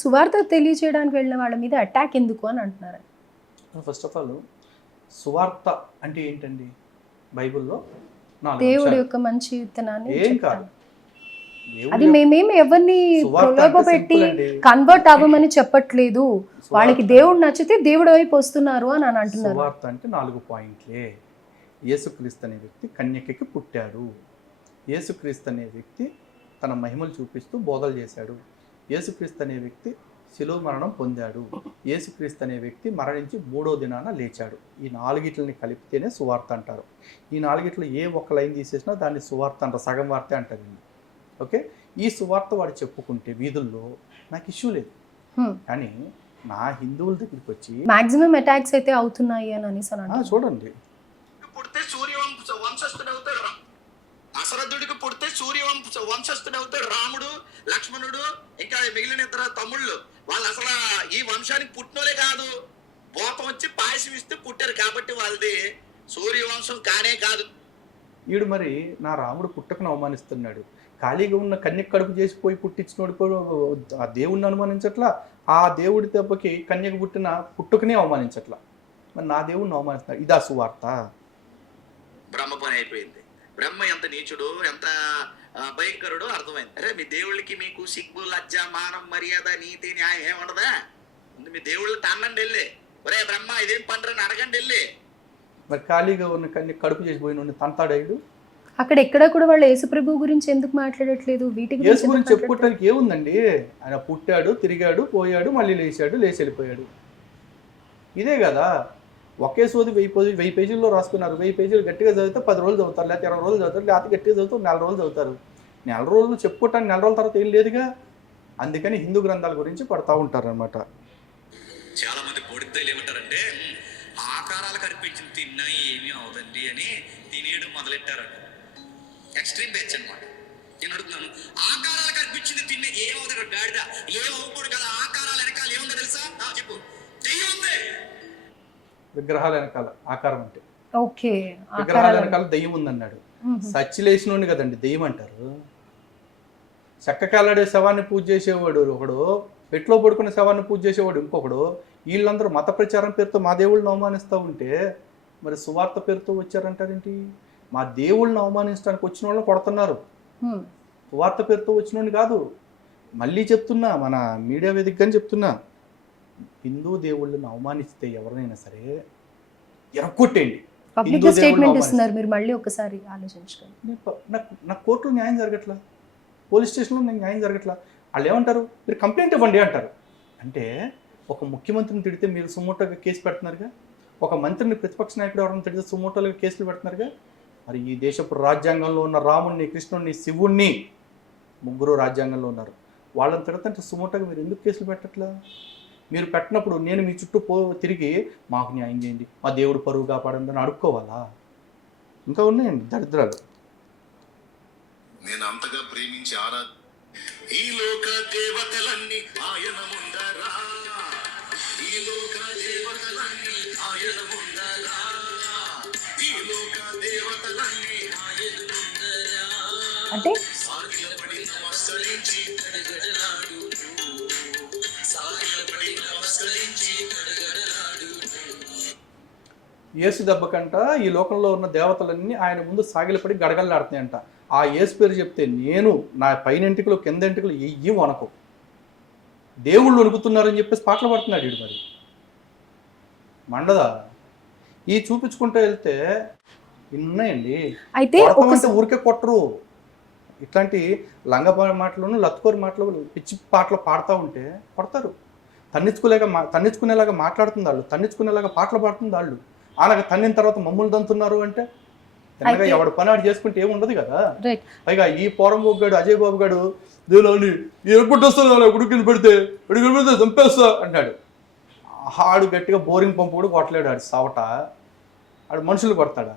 సువార్త తెలియజేయడానికి వెళ్ళిన వాళ్ళ మీద అటాక్ ఎందుకు అని అంటున్నారు. ఫస్ట్ ఆఫ్ ఆల్ సువార్త అంటే ఏంటండి? బైబిల్లో దేవుడి యొక్క మంచి విత్తనాన్ని ఏం కాదు. అది మేమేమి ఎవరిని ప్రలోభపెట్టి కన్వర్ట్ అవ్వమని చెప్పట్లేదు. వాళ్ళకి దేవుడు నచ్చితే దేవుడి వైపు వస్తున్నారు అని అంటున్నారు. సువార్త అంటే 4 పాయింట్లే. యేసుక్రీస్తు అనే వ్యక్తి కన్యకకి పుట్టాడు. యేసుక్రీస్తు అనే వ్యక్తి తన మహిమలు చూపిస్తూ బోధలు చేశాడు. యేసుక్రీస్తు అనే వ్యక్తి శిలువ మరణం పొందాడు. యేసుక్రీస్తు అనే వ్యక్తి మరణించి 3వ దినాన లేచాడు. ఈ 4గిట్లని కలిపితేనే సువార్త అంటారు. ఈ 4గిట్లో ఏ ఒక్క లైన్ తీసేసినా దాన్ని సువార్త అంటారు, సగం వార్తే అంటారు. ఓకే, ఈ సువార్త వాడు చెప్పుకుంటే వీధుల్లో నాకు ఇష్యూ లేదు. కానీ నా హిందువుల దగ్గరికి వచ్చి మాక్సిమం అటాక్స్ అయితే అవుతున్నాయి అని అనేసి చూడండి. పుడితే వంశస్థుడు అవుతాడు. అసరథుడికి పుడితే వంశస్థుడు అవుతాడు. రాముడు, లక్ష్మణుడు, ఇంకా మిగిలిన ఇద్దరు తమ్ముళ్ళు వాళ్ళు అసలు ఈ వంశానికి పుట్టినోలే కాదు. భూతం వచ్చి పాయసం ఇస్తే పుట్టారు కాబట్టి వాళ్ళది సూర్యవంశం కానే కాదు. వీడు మరి నా రాముడు పుట్టకను అవమానిస్తున్నాడు. ఖాళీగా ఉన్న కన్యక కడుపు చేసిపోయి పుట్టించినోడు ఆ దేవుడిని అనుమానించట్లా. ఆ దేవుడి దెబ్బకి కన్యక పుట్టిన పుట్టుకనే అవమానించట్లా. మరి నా దేవుడిని అవమానిస్తున్నాడు. ఇదా సువార్త? బ్రహ్మ పని అయిపోయింది. బ్రహ్మ ఎంత నీచుడు, ఎంత భయంకరుడో అర్థమైంది. అరే మీ దేవుళ్ళకి మీకు సిగ్గు, లజ్జ, మానం, మర్యాద, నీతి, న్యాయం ఏముండదా? మీ దేవుళ్ళు తన్నండి వెళ్ళి, ఒరే బ్రహ్మ ఇదేం పండ్రని అడగండి వెళ్ళి. మరి ఖాళీగా ఉన్న కన్యక కడుపు చేసిపోయిన తంతాడాయుడు అక్కడ ఎక్కడ కూడా వాళ్ళు యేసుప్రభు గురించి ఎందుకు మాట్లాడట్లేదు? వీటి గురించి చెప్పుకోవడానికి ఏముందండి? ఆయన పుట్టాడు, తిరిగాడు, పోయాడు, మళ్ళీ లేచాడు, లేచి వెళ్ళిపోయాడు. ఇదే కదా. ఒకే సోది 1000 పేజీల్లో రాసుకున్నారు. 1000 పేజీలు గట్టిగా చదివితే 10 రోజులు చదువుతారు, లేకపోతే 20 రోజులు చదువుతారు, లేకపోతే గట్టిగా చదువుతారు 4 రోజులు చదువుతారు. 4 రోజులు చెప్పుకోవటానికి 4 రోజుల తర్వాత ఏం లేదుగా. అందుకని హిందూ గ్రంథాల గురించి పడతా ఉంటారు అనమాట. చాలా మంది పొడిద్దలు ఏమంటారంటే ఆకారాలు కనిపించిన తిన్నా ఏమీ అవదండి అని తినేయడం మొదలెట్టారంట. ఎక్స్ట్రీమ్ బ్యాచ్ అనమాట. నేను అడుగుతున్నాను, ఆకారాలు కనిపించింది తిన్న ఏమవుతాడు? గాడిద ఏమవుకోడు కదా. ఆకారాలు వెనకాల ఏముందో తెలుసా? చెప్పు. దెయ్యం ఉంది. విగ్రహాల వెనకాల ఆకారం అంటే ఓకే, విగ్రహాల వెనకాల దెయ్యం ఉందన్నాడు. సచ్చిలేసినోడిని కదండి దెయ్యం అంటారు. చక్కకాలాడే శవాన్ని పూజ చేసేవాడు ఒకడు, పెట్లో పడుకునే శవాన్ని పూజ చేసేవాడు ఇంకొకడు. వీళ్ళందరూ మత ప్రచారం పేరుతో మా దేవుళ్ళని అవమానిస్తూ ఉంటే మరి సువార్త పేరుతో వచ్చారంటారేంటి? మా దేవుళ్ళని అవమానించడానికి వచ్చిన వాళ్ళని కొడుతున్నారు. సువార్త పేరుతో వచ్చినోడిని కాదు. మళ్ళీ చెప్తున్నా, మన మీడియా వేదికగానే చెప్తున్నా, హిందూ దేవుళ్ళని అవమానిస్తే ఎవరినైనా సరే ఎరక్కొట్టేయండి. స్టేట్మెంట్ ఇస్తున్నారు మీరు, మళ్ళీ ఒకసారి ఆలోచించుకోండి. నాకు కోర్టులో న్యాయం జరగట్లా, పోలీస్ స్టేషన్లో నాకు న్యాయం జరగట్లా. వాళ్ళు ఏమంటారు? మీరు కంప్లైంట్ ఇవ్వండి అంటారు. అంటే ఒక ముఖ్యమంత్రిని తిడితే మీరు సుమోటోగా కేసు పెడుతున్నారుగా, ఒక మంత్రిని ప్రతిపక్ష నాయకుడు ఎవరైనా తిడితే సుమోటోలుగా కేసులు పెడుతున్నారుగా. మరి ఈ దేశపు రాజ్యాంగంలో ఉన్న రాముణ్ణి, కృష్ణుణ్ణి, శివుణ్ణి, ముగ్గురు రాజ్యాంగంలో ఉన్నారు. వాళ్ళని తిడతంటే సుమోటోగా మీరు ఎందుకు కేసులు పెట్టట్లా? మీరు పెట్టినప్పుడు నేను మీ చుట్టూ తిరిగి మాకు న్యాయం చేయండి, మా దేవుడు పరువు కాపాడండి అని అడుక్కోవాలా? ఇంకా ఉన్నాయండి దరిద్రాలు. నేను అంతగా ప్రేమించి ఈ లోక దేవతలన్నీ ఆయన ముందరా, ఈ లోక దేవతలన్నీ ఆయన ముందరా, ఈ లోక దేవతలన్నీ ఆయన ముందరా అంటే సాగిలపడి నమస్కరించి గడగడలాడు, సాగిలపడి నమస్కరించి గడగడలాడు. యేసు దెబ్బకంట ఈ లోకంలో ఉన్న దేవతలన్నీ ఆయన ముందు సాగిలపడి గడగడలాడుతున్నాయంట. ఆ యేసు పేరు చెప్తే నేను నా పైన ఎంటికలు కింద ఎంటికలు ఎయ్యి వనకు, దేవుళ్ళు వణుకుతున్నారని చెప్పేసి పాటలు పడుతున్నాడు వీడు. మరి మండదా? ఈ చూపించుకుంటూ వెళ్తే ఉన్నాయండి. అయితే ఊరికే కొట్టరు. ఇట్లాంటి లంగ మాటలను, లత్కోరి మాటలు, పిచ్చి పాటలు పాడుతూ ఉంటే కొడతారు. తన్నించుకునేలాగా మాట్లాడుతుంది వాళ్ళు, తన్నించుకునేలాగా పాటలు పాడుతుంది వాళ్ళు. అలాగే తన్నిన తర్వాత మమ్మల్ని దంతున్నారు అంటే ఎవడు పని ఆడు చేసుకుంటే ఏముండదు కదా. పైగా ఈ పోరం గాడు, అజయ్ బాబు గాడు, దేవుని ఎప్పుడొస్తాను ఉడికిలు పెడితే చంపేస్తా అంటాడు. ఆడు గట్టిగా బోరింగ్ పంపు కూడా కొట్టలేడు. ఆడు సావట, ఆడు మనుషులు కొడతాడా?